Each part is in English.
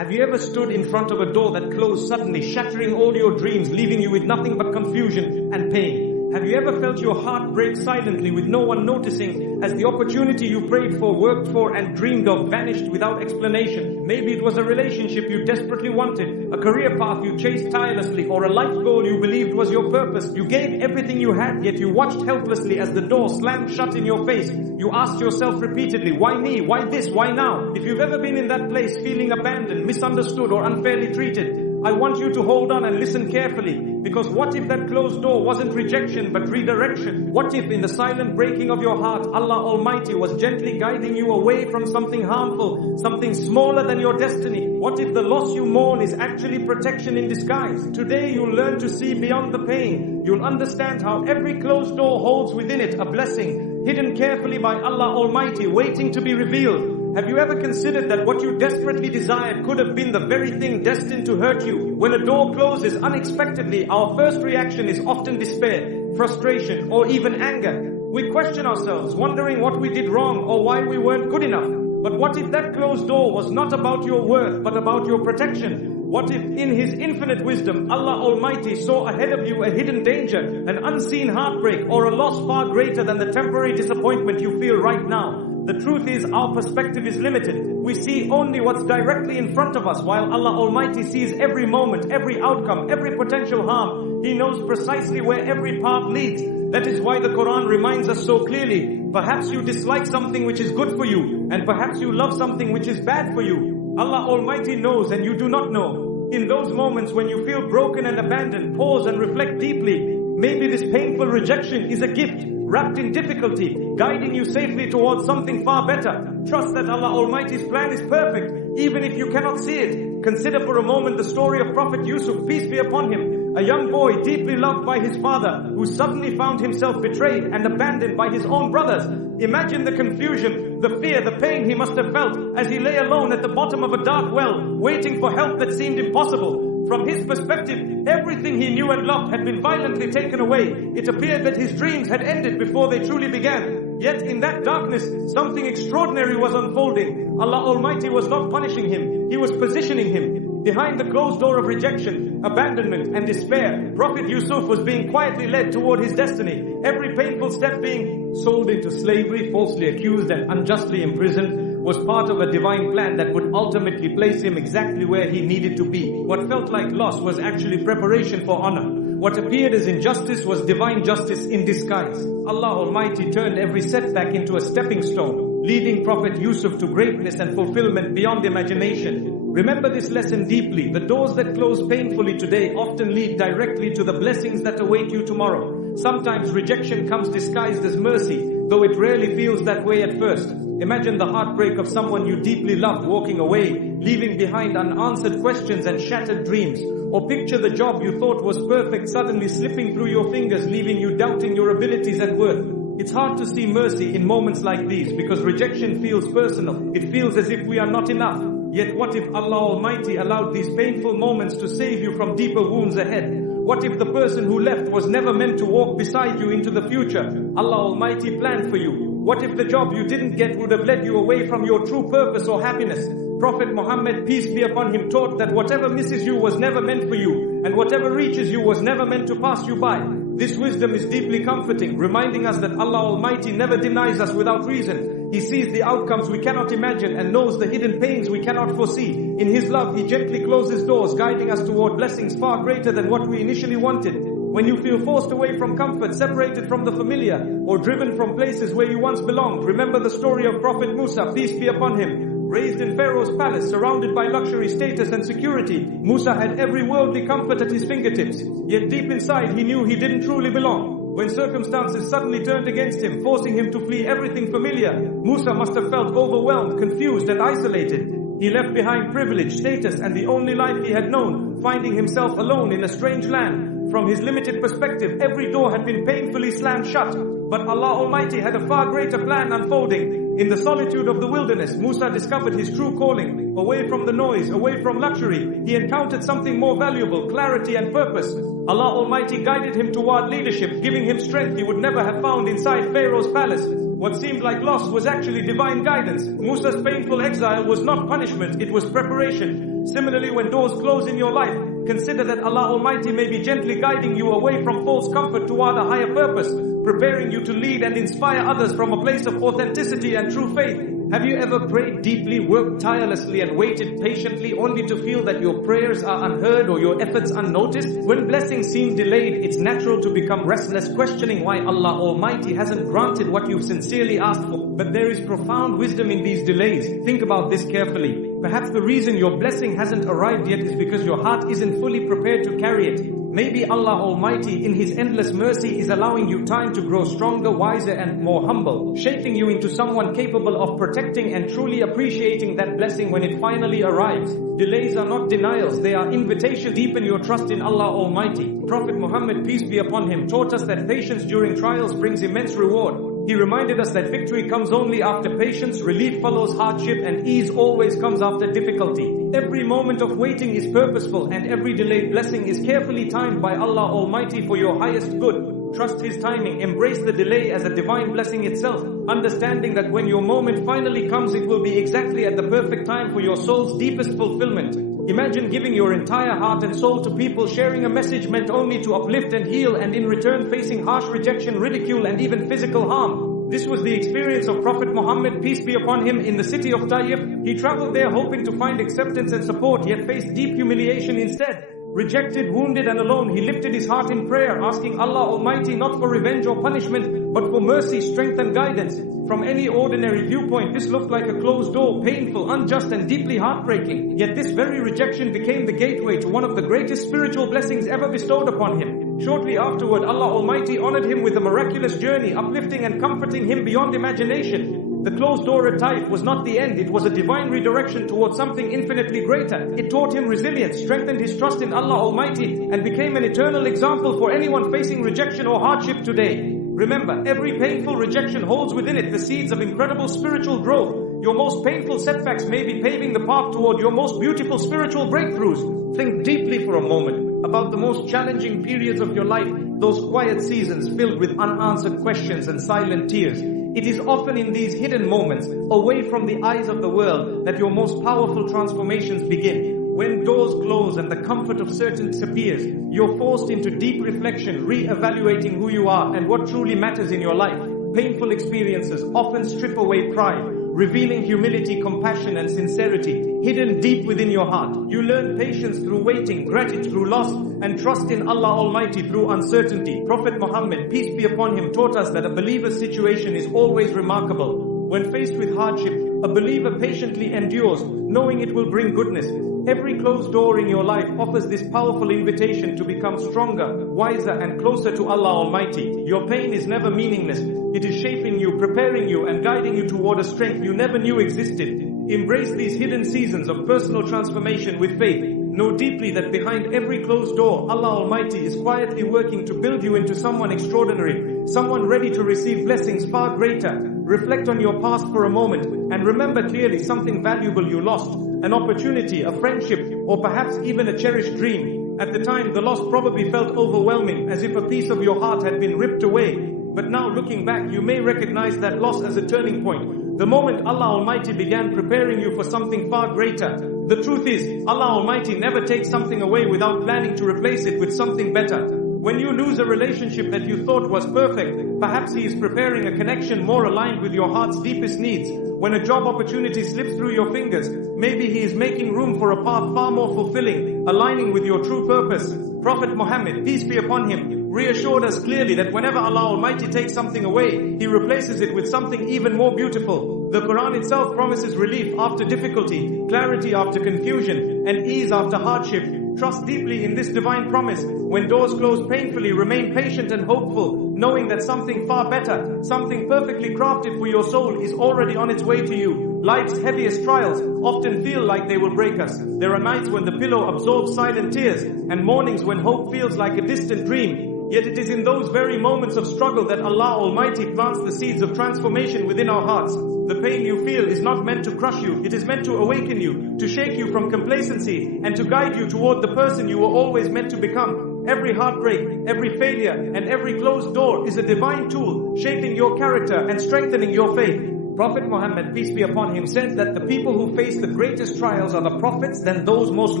Have you ever stood in front of a door that closed suddenly, shattering all your dreams, leaving you with nothing but confusion and pain? Have you ever felt your heart break silently with no one noticing as the opportunity you prayed for, worked for and dreamed of vanished without explanation? Maybe it was a relationship you desperately wanted, a career path you chased tirelessly, or a life goal you believed was your purpose. You gave everything you had, yet you watched helplessly as the door slammed shut in your face. You asked yourself repeatedly, why me? Why this? Why now? If you've ever been in that place feeling abandoned, misunderstood or unfairly treated, I want you to hold on and listen carefully. Because what if that closed door wasn't rejection but redirection? What if in the silent breaking of your heart, Allah Almighty was gently guiding you away from something harmful, something smaller than your destiny? What if the loss you mourn is actually protection in disguise? Today you'll learn to see beyond the pain. You'll understand how every closed door holds within it a blessing, hidden carefully by Allah Almighty, waiting to be revealed. Have you ever considered that what you desperately desired could have been the very thing destined to hurt you? When a door closes unexpectedly, our first reaction is often despair, frustration, or even anger. We question ourselves, wondering what we did wrong or why we weren't good enough. But what if that closed door was not about your worth, but about your protection? What if in His infinite wisdom, Allah Almighty saw ahead of you a hidden danger, an unseen heartbreak, or a loss far greater than the temporary disappointment you feel right now? The truth is, our perspective is limited. We see only what's directly in front of us, while Allah Almighty sees every moment, every outcome, every potential harm. He knows precisely where every path leads. That is why the Quran reminds us so clearly. Perhaps you dislike something which is good for you, and perhaps you love something which is bad for you. Allah Almighty knows and you do not know. In those moments when you feel broken and abandoned, pause and reflect deeply. Maybe this painful rejection is a gift, wrapped in difficulty, guiding you safely towards something far better. Trust that Allah Almighty's plan is perfect, even if you cannot see it. Consider for a moment the story of Prophet Yusuf, peace be upon him, a young boy deeply loved by his father, who suddenly found himself betrayed and abandoned by his own brothers. Imagine the confusion, the fear, the pain he must have felt as he lay alone at the bottom of a dark well, waiting for help that seemed impossible. From his perspective, everything he knew and loved had been violently taken away. It appeared that his dreams had ended before they truly began. Yet in that darkness, something extraordinary was unfolding. Allah Almighty was not punishing him. He was positioning him. Behind the closed door of rejection, abandonment and despair, Prophet Yusuf was being quietly led toward his destiny. Every painful step being sold into slavery, falsely accused and unjustly imprisoned, was part of a divine plan that would ultimately place him exactly where he needed to be. What felt like loss was actually preparation for honor. What appeared as injustice was divine justice in disguise. Allah Almighty turned every setback into a stepping stone, leading Prophet Yusuf to greatness and fulfillment beyond imagination. Remember this lesson deeply. The doors that close painfully today often lead directly to the blessings that await you tomorrow. Sometimes rejection comes disguised as mercy, though it rarely feels that way at first. Imagine the heartbreak of someone you deeply loved walking away, leaving behind unanswered questions and shattered dreams. Or picture the job you thought was perfect suddenly slipping through your fingers, leaving you doubting your abilities and worth. It's hard to see mercy in moments like these because rejection feels personal. It feels as if we are not enough. Yet what if Allah Almighty allowed these painful moments to save you from deeper wounds ahead? What if the person who left was never meant to walk beside you into the future Allah Almighty planned for you? What if the job you didn't get would have led you away from your true purpose or happiness? Prophet Muhammad, peace be upon him, taught that whatever misses you was never meant for you, and whatever reaches you was never meant to pass you by. This wisdom is deeply comforting, reminding us that Allah Almighty never denies us without reason. He sees the outcomes we cannot imagine and knows the hidden pains we cannot foresee. In His love, He gently closes doors, guiding us toward blessings far greater than what we initially wanted. When you feel forced away from comfort, separated from the familiar, or driven from places where you once belonged, remember the story of Prophet Musa, peace be upon him. Raised in Pharaoh's palace, surrounded by luxury, status and security, Musa had every worldly comfort at his fingertips. Yet deep inside, he knew he didn't truly belong. When circumstances suddenly turned against him, forcing him to flee everything familiar, Musa must have felt overwhelmed, confused and isolated. He left behind privilege, status and the only life he had known, finding himself alone in a strange land. From his limited perspective, every door had been painfully slammed shut. But Allah Almighty had a far greater plan unfolding. In the solitude of the wilderness, Musa discovered his true calling. Away from the noise, away from luxury, he encountered something more valuable, clarity and purpose. Allah Almighty guided him toward leadership, giving him strength he would never have found inside Pharaoh's palace. What seemed like loss was actually divine guidance. Musa's painful exile was not punishment, it was preparation. Similarly, when doors close in your life, consider that Allah Almighty may be gently guiding you away from false comfort toward a higher purpose, preparing you to lead and inspire others from a place of authenticity and true faith. Have you ever prayed deeply, worked tirelessly and waited patiently only to feel that your prayers are unheard or your efforts unnoticed? When blessings seem delayed, it's natural to become restless, questioning why Allah Almighty hasn't granted what you've sincerely asked for. But there is profound wisdom in these delays. Think about this carefully. Perhaps the reason your blessing hasn't arrived yet is because your heart isn't fully prepared to carry it. Maybe Allah Almighty in His endless mercy is allowing you time to grow stronger, wiser and more humble, shaping you into someone capable of protecting and truly appreciating that blessing when it finally arrives. Delays are not denials, they are invitations. Deepen your trust in Allah Almighty. Prophet Muhammad, peace be upon him, taught us that patience during trials brings immense reward. He reminded us that victory comes only after patience, relief follows hardship, and ease always comes after difficulty. Every moment of waiting is purposeful, and every delayed blessing is carefully timed by Allah Almighty for your highest good. Trust His timing, embrace the delay as a divine blessing itself, understanding that when your moment finally comes, it will be exactly at the perfect time for your soul's deepest fulfillment. Imagine giving your entire heart and soul to people, sharing a message meant only to uplift and heal, and in return facing harsh rejection, ridicule and even physical harm. This was the experience of Prophet Muhammad, peace be upon him, in the city of Taif. He traveled there hoping to find acceptance and support, yet faced deep humiliation instead. Rejected, wounded and alone, he lifted his heart in prayer, asking Allah Almighty not for revenge or punishment, but for mercy, strength and guidance. From any ordinary viewpoint, this looked like a closed door, painful, unjust and deeply heartbreaking. Yet this very rejection became the gateway to one of the greatest spiritual blessings ever bestowed upon him. Shortly afterward, Allah Almighty honored him with a miraculous journey, uplifting and comforting him beyond imagination. The closed door at Taif was not the end, it was a divine redirection towards something infinitely greater. It taught him resilience, strengthened his trust in Allah Almighty, and became an eternal example for anyone facing rejection or hardship today. Remember, every painful rejection holds within it the seeds of incredible spiritual growth. Your most painful setbacks may be paving the path toward your most beautiful spiritual breakthroughs. Think deeply for a moment about the most challenging periods of your life, those quiet seasons filled with unanswered questions and silent tears. It is often in these hidden moments, away from the eyes of the world, that your most powerful transformations begin. When doors close and the comfort of certainty disappears, you're forced into deep reflection, re-evaluating who you are and what truly matters in your life. Painful experiences often strip away pride, revealing humility, compassion and sincerity hidden deep within your heart. You learn patience through waiting, gratitude through loss, and trust in Allah Almighty through uncertainty. Prophet Muhammad, peace be upon him, taught us that a believer's situation is always remarkable. When faced with hardship, a believer patiently endures, knowing it will bring goodness. Every closed door in your life offers this powerful invitation to become stronger, wiser and closer to Allah Almighty. Your pain is never meaningless. It is shaping you, preparing you and guiding you toward a strength you never knew existed. Embrace these hidden seasons of personal transformation with faith. Know deeply that behind every closed door, Allah Almighty is quietly working to build you into someone extraordinary, someone ready to receive blessings far greater. Reflect on your past for a moment and remember clearly something valuable you lost, an opportunity, a friendship, or perhaps even a cherished dream. At the time, the loss probably felt overwhelming, as if a piece of your heart had been ripped away. But now looking back, you may recognize that loss as a turning point. The moment Allah Almighty began preparing you for something far greater. The truth is, Allah Almighty never takes something away without planning to replace it with something better. When you lose a relationship that you thought was perfect, perhaps He is preparing a connection more aligned with your heart's deepest needs. When a job opportunity slips through your fingers, maybe He is making room for a path far more fulfilling, aligning with your true purpose. Prophet Muhammad, peace be upon him, reassured us clearly that whenever Allah Almighty takes something away, He replaces it with something even more beautiful. The Quran itself promises relief after difficulty, clarity after confusion, and ease after hardship. Trust deeply in this divine promise. When doors close painfully, remain patient and hopeful, knowing that something far better, something perfectly crafted for your soul is already on its way to you. Life's heaviest trials often feel like they will break us. There are nights when the pillow absorbs silent tears, and mornings when hope feels like a distant dream. Yet it is in those very moments of struggle that Allah Almighty plants the seeds of transformation within our hearts. The pain you feel is not meant to crush you, it is meant to awaken you, to shake you from complacency, and to guide you toward the person you were always meant to become. Every heartbreak, every failure, and every closed door is a divine tool, shaping your character and strengthening your faith. Prophet Muhammad, peace be upon him, said that the people who face the greatest trials are the prophets, then those most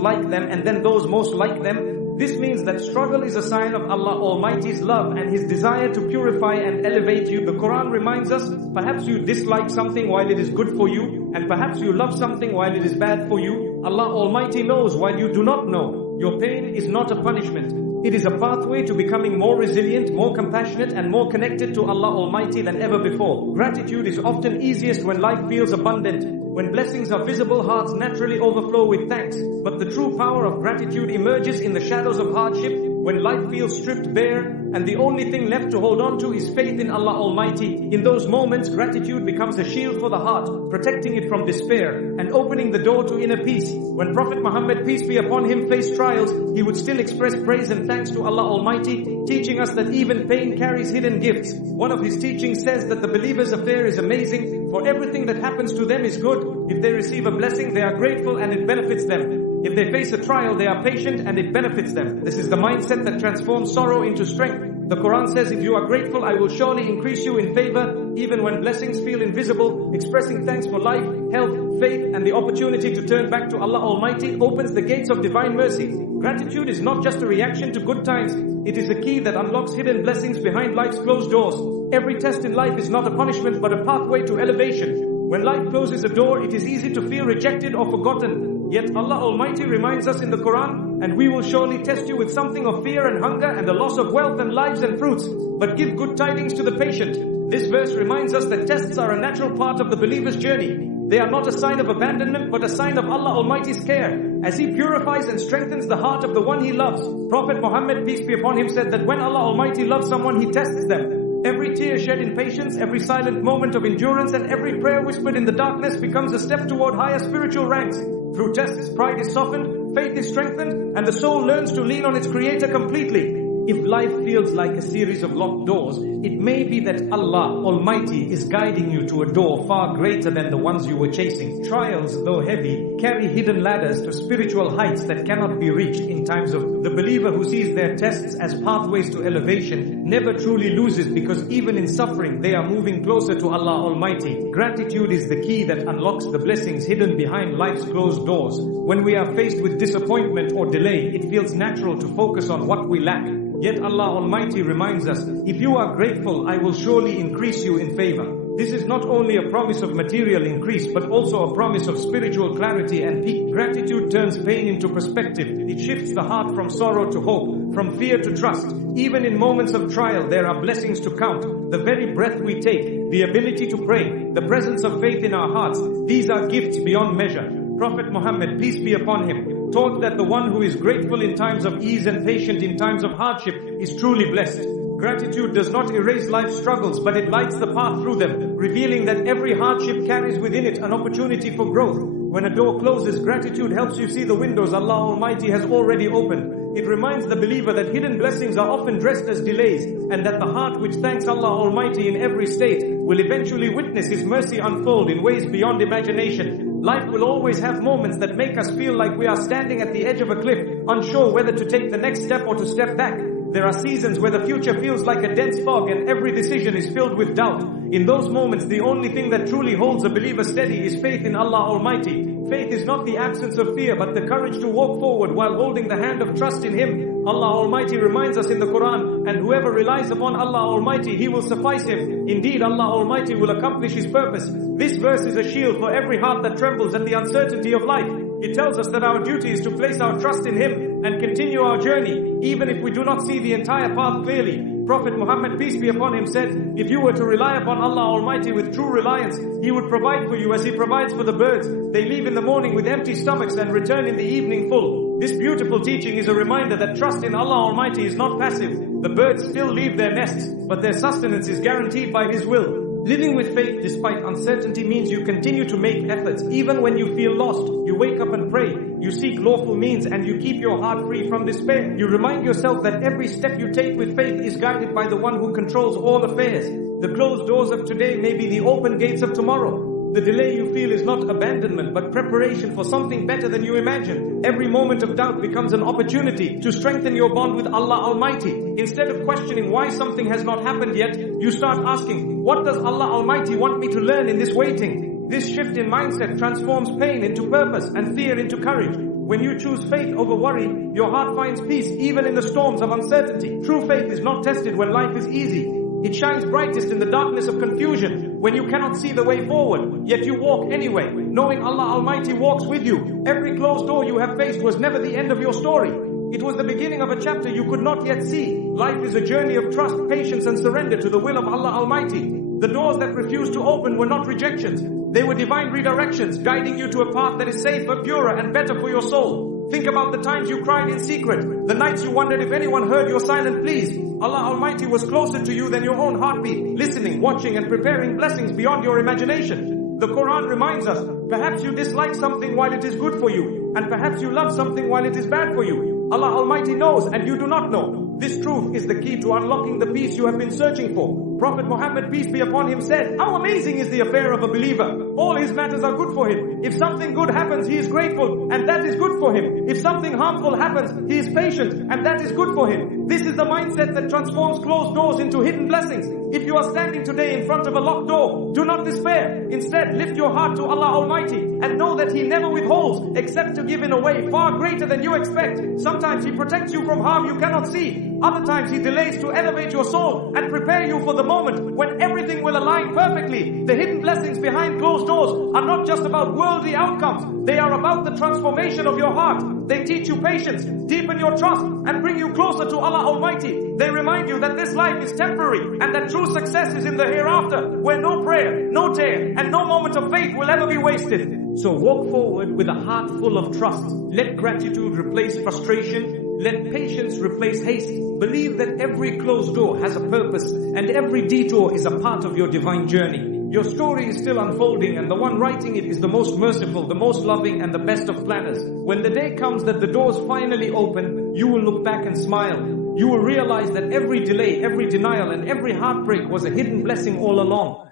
like them, and then those most like them. This means that struggle is a sign of Allah Almighty's love and His desire to purify and elevate you. The Quran reminds us, perhaps you dislike something while it is good for you, and perhaps you love something while it is bad for you. Allah Almighty knows while you do not know. Your pain is not a punishment. It is a pathway to becoming more resilient, more compassionate, and more connected to Allah Almighty than ever before. Gratitude is often easiest when life feels abundant. When blessings are visible, hearts naturally overflow with thanks. But the true power of gratitude emerges in the shadows of hardship, when life feels stripped bare, and the only thing left to hold on to is faith in Allah Almighty. In those moments, gratitude becomes a shield for the heart, protecting it from despair, and opening the door to inner peace. When Prophet Muhammad, peace be upon him, faced trials, he would still express praise and thanks to Allah Almighty, teaching us that even pain carries hidden gifts. One of his teachings says that the believer's affair is amazing, for everything that happens to them is good. If they receive a blessing, they are grateful and it benefits them. If they face a trial, they are patient and it benefits them. This is the mindset that transforms sorrow into strength. The Quran says, if you are grateful, I will surely increase you in favor, even when blessings feel invisible. Expressing thanks for life, health, faith, and the opportunity to turn back to Allah Almighty opens the gates of divine mercy. Gratitude is not just a reaction to good times. It is the key that unlocks hidden blessings behind life's closed doors. Every test in life is not a punishment, but a pathway to elevation. When life closes a door, it is easy to feel rejected or forgotten. Yet Allah Almighty reminds us in the Quran, and we will surely test you with something of fear and hunger and the loss of wealth and lives and fruits. But give good tidings to the patient. This verse reminds us that tests are a natural part of the believer's journey. They are not a sign of abandonment, but a sign of Allah Almighty's care, as He purifies and strengthens the heart of the one He loves. Prophet Muhammad, peace be upon him, said that when Allah Almighty loves someone, He tests them. Every tear shed in patience, every silent moment of endurance, and every prayer whispered in the darkness becomes a step toward higher spiritual ranks. Through tests, pride is softened, faith is strengthened, and the soul learns to lean on its Creator completely. If life feels like a series of locked doors, it may be that Allah Almighty is guiding you to a door far greater than the ones you were chasing. Trials, though heavy, carry hidden ladders to spiritual heights that cannot be reached in times of. The believer who sees their tests as pathways to elevation never truly loses, because even in suffering, they are moving closer to Allah Almighty. Gratitude is the key that unlocks the blessings hidden behind life's closed doors. When we are faced with disappointment or delay, it feels natural to focus on what we lack. Yet Allah Almighty reminds us, if you are grateful, I will surely increase you in favor. This is not only a promise of material increase, but also a promise of spiritual clarity and peace. Gratitude turns pain into perspective. It shifts the heart from sorrow to hope, from fear to trust. Even in moments of trial, there are blessings to count. The very breath we take, the ability to pray, the presence of faith in our hearts, these are gifts beyond measure. Prophet Muhammad, peace be upon him, taught that the one who is grateful in times of ease and patient in times of hardship is truly blessed. Gratitude does not erase life's struggles, but it lights the path through them, revealing that every hardship carries within it an opportunity for growth. When a door closes, gratitude helps you see the windows Allah Almighty has already opened. It reminds the believer that hidden blessings are often dressed as delays, and that the heart which thanks Allah Almighty in every state will eventually witness His mercy unfold in ways beyond imagination. Life will always have moments that make us feel like we are standing at the edge of a cliff, unsure whether to take the next step or to step back. There are seasons where the future feels like a dense fog and every decision is filled with doubt. In those moments, the only thing that truly holds a believer steady is faith in Allah Almighty. Faith is not the absence of fear, but the courage to walk forward while holding the hand of trust in Him. Allah Almighty reminds us in the Quran, and whoever relies upon Allah Almighty, He will suffice him. Indeed, Allah Almighty will accomplish His purpose. This verse is a shield for every heart that trembles at the uncertainty of life. It tells us that our duty is to place our trust in Him and continue our journey, even if we do not see the entire path clearly. Prophet Muhammad, peace be upon him, said, if you were to rely upon Allah Almighty with true reliance, He would provide for you as He provides for the birds. They leave in the morning with empty stomachs and return in the evening full. This beautiful teaching is a reminder that trust in Allah Almighty is not passive. The birds still leave their nests, but their sustenance is guaranteed by His will. Living with faith despite uncertainty means you continue to make efforts even when you feel lost. You wake up and pray. You seek lawful means and you keep your heart free from despair. You remind yourself that every step you take with faith is guided by the one who controls all affairs. The closed doors of today may be the open gates of tomorrow. The delay you feel is not abandonment, but preparation for something better than you imagined. Every moment of doubt becomes an opportunity to strengthen your bond with Allah Almighty. Instead of questioning why something has not happened yet, you start asking, what does Allah Almighty want me to learn in this waiting? This shift in mindset transforms pain into purpose and fear into courage. When you choose faith over worry, your heart finds peace even in the storms of uncertainty. True faith is not tested when life is easy. It shines brightest in the darkness of confusion, when you cannot see the way forward, yet you walk anyway, knowing Allah Almighty walks with you. Every closed door you have faced was never the end of your story. It was the beginning of a chapter you could not yet see. Life is a journey of trust, patience and surrender to the will of Allah Almighty. The doors that refused to open were not rejections. They were divine redirections, guiding you to a path that is safer, purer and better for your soul. Think about the times you cried in secret, the nights you wondered if anyone heard your silent pleas. Allah Almighty was closer to you than your own heartbeat, listening, watching and preparing blessings beyond your imagination. The Quran reminds us, perhaps you dislike something while it is good for you, and perhaps you love something while it is bad for you. Allah Almighty knows and you do not know. This truth is the key to unlocking the peace you have been searching for. Prophet Muhammad, peace be upon him, said, how amazing is the affair of a believer. All his matters are good for him. If something good happens, he is grateful, and that is good for him. If something harmful happens, he is patient, and that is good for him. This is the mindset that transforms closed doors into hidden blessings. If you are standing today in front of a locked door, do not despair. Instead, lift your heart to Allah Almighty and know that He never withholds except to give in a way far greater than you expect. Sometimes He protects you from harm you cannot see. Other times He delays to elevate your soul and prepare you for the moment when everything will align perfectly. The hidden blessings behind closed doors are not just about worldly outcomes. They are about the transformation of your heart. They teach you patience, deepen your trust, and bring you closer to Allah Almighty. They remind you that this life is temporary and that true success is in the hereafter, where no prayer, no tear, and no moment of faith will ever be wasted. So walk forward with a heart full of trust. Let gratitude replace frustration. Let patience replace haste. Believe that every closed door has a purpose and every detour is a part of your divine journey. Your story is still unfolding and the one writing it is the most merciful, the most loving and the best of planners. When the day comes that the doors finally open, you will look back and smile. You will realize that every delay, every denial and every heartbreak was a hidden blessing all along.